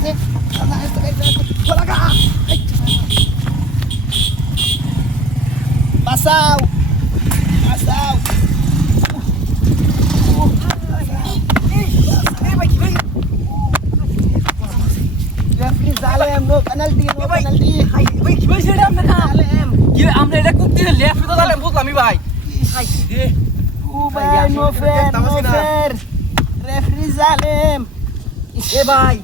আছে লাগা বাঁচাও বাঁচাও রেফারি জালেম নো পেনাল্টি ভাই কি বলছিস এটা আমরা জালেম কি আমরা এটা করতে লেফট তো জালেম বুঝলাম ভাই রে ও ভাই নো ফেয়ার রেফারি জালেম এ ভাই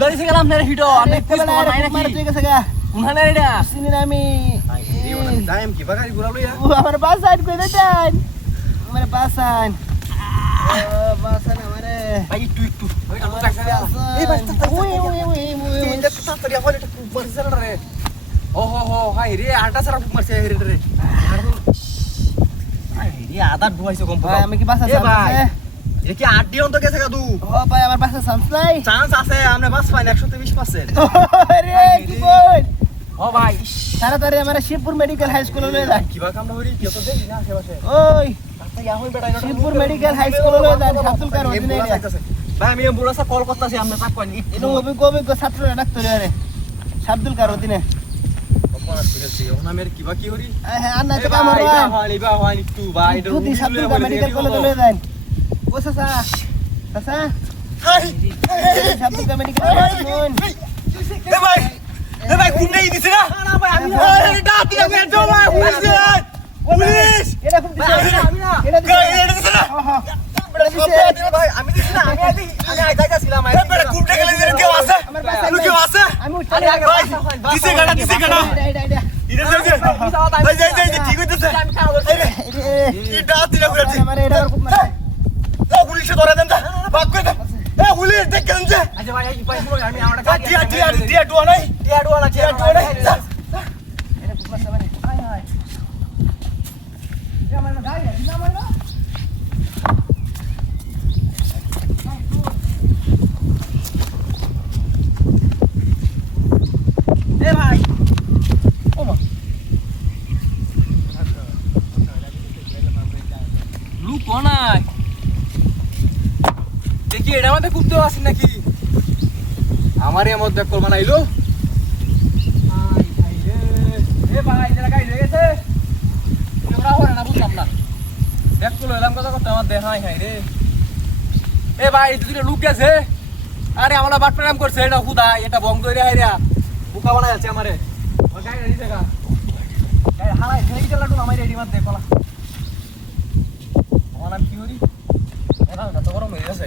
গাড়ি থেকে গেলাম না রে হিটো আমি পুলিশ কমার নাই নাকি ঠিক আছে গা উনানে এটা চিনি না আমি টাইম কি বাগারি ঘুরালো ইয়া ও আমার বাসান কই দেন আমার বাসান বাসান আমারে ভাই একটু এই ভাই তিনটা তাড়াতাড়ি আমার এটা মারছে রে ও হো হাই রে আটা সারা মারছে রে আই রে আদা ডুবাইছে কম ভাই আমি কি বাসা এ ভাই চান্স এটা কি 8 অন্ত গেছে কাদু ও ভাই আমার বাসা চান্স নাই চান্স আছে আমরা বাস পাই 120% আরে কি বল ও ভাই তাড়াতাড়ি আমার শিবপুর মেডিকেল হাই স্কুলে লয়ে যান কিবা কামড়া হরি কি তো দেখি না আশেপাশে ওই আচ্ছা ইয়া হই বেটা শিবপুর মেডিকেল হাই স্কুলে লয়ে যান সাতুল কার অধীনে ভাই আমি এম্বুলেন্সে কল করতেছি আমরা চাপ পাইনি এটা অভিজ্ঞ ছাত্ররা ডাক্তার আরে শাব্দুল কার অধীনে কিবা কি হরি হ্যাঁ আর না তো কাম হলো লিবা হয় একটু ভাই তুই শাব্দুল কার মেডিকেল কলেজে লয়ে যান ও চাচা চাচা হাই শাব্দুল কার মেডিকেল শুনুন এ ভাই কুন্ডে দিছে না না ভাই আমি আরে ডাকি আমি জমা পুলিশ এটা খুব দিছে আমি না এটা এটা দিছে না ভাই আমি দিছি না আমি যাইতাছিলাম এ বেটা কুন্ডে গেলে কেউ আছে আমার বাসা কেউ আছে আমি আরে আগে ভাই দিছে গাড়া এটা ইরে ভাই যাই ঠিক হইতেছে আমি কাজ করছি এটা দিলা করে আমার এটা খুব মারে ও পুলিশে ধরে দেন বাক করে দেন এ পুলিশ দেখ কেন যে আচ্ছা ভাই এই পাই পুরো আমি আমরা টিয়া ডুয়া নাই টিয়া ডুয়া নাই এটা খুব মারে মানে হাই হাই এ আমার গাড়ি আছে না আমার না এ ভাই ওমা লু কোনায় দেখি এটা মধ্যে কুত্তে আসি নাকি আমার এর মধ্যে কল বানাইলো এ ভাই যারা গাড়ি হয়ে গেছে ওরা হরে না বুঝলাম না দেখ কল এলাম কথা করতে আমার দেখাই হাই রে এ ভাই দুটো লুক গেছে আরে আমরা বাট প্রেম করছে এটা হুদা এটা বং দইরে হাইরা বুকা বানাই আছে আমারে ও গাড়ি রেডি থাকা গাড়ি হালাই সেই গেলাটু আমায় রেডি মার দেখলা আমার নাম কি হরি এটা না তো গরম হয়ে গেছে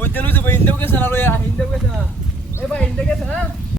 ওই তেলু যে ইন্দেও গেছে না লইয়া ইন্দেও গেছে না এ ভাই ইন্দে গেছে না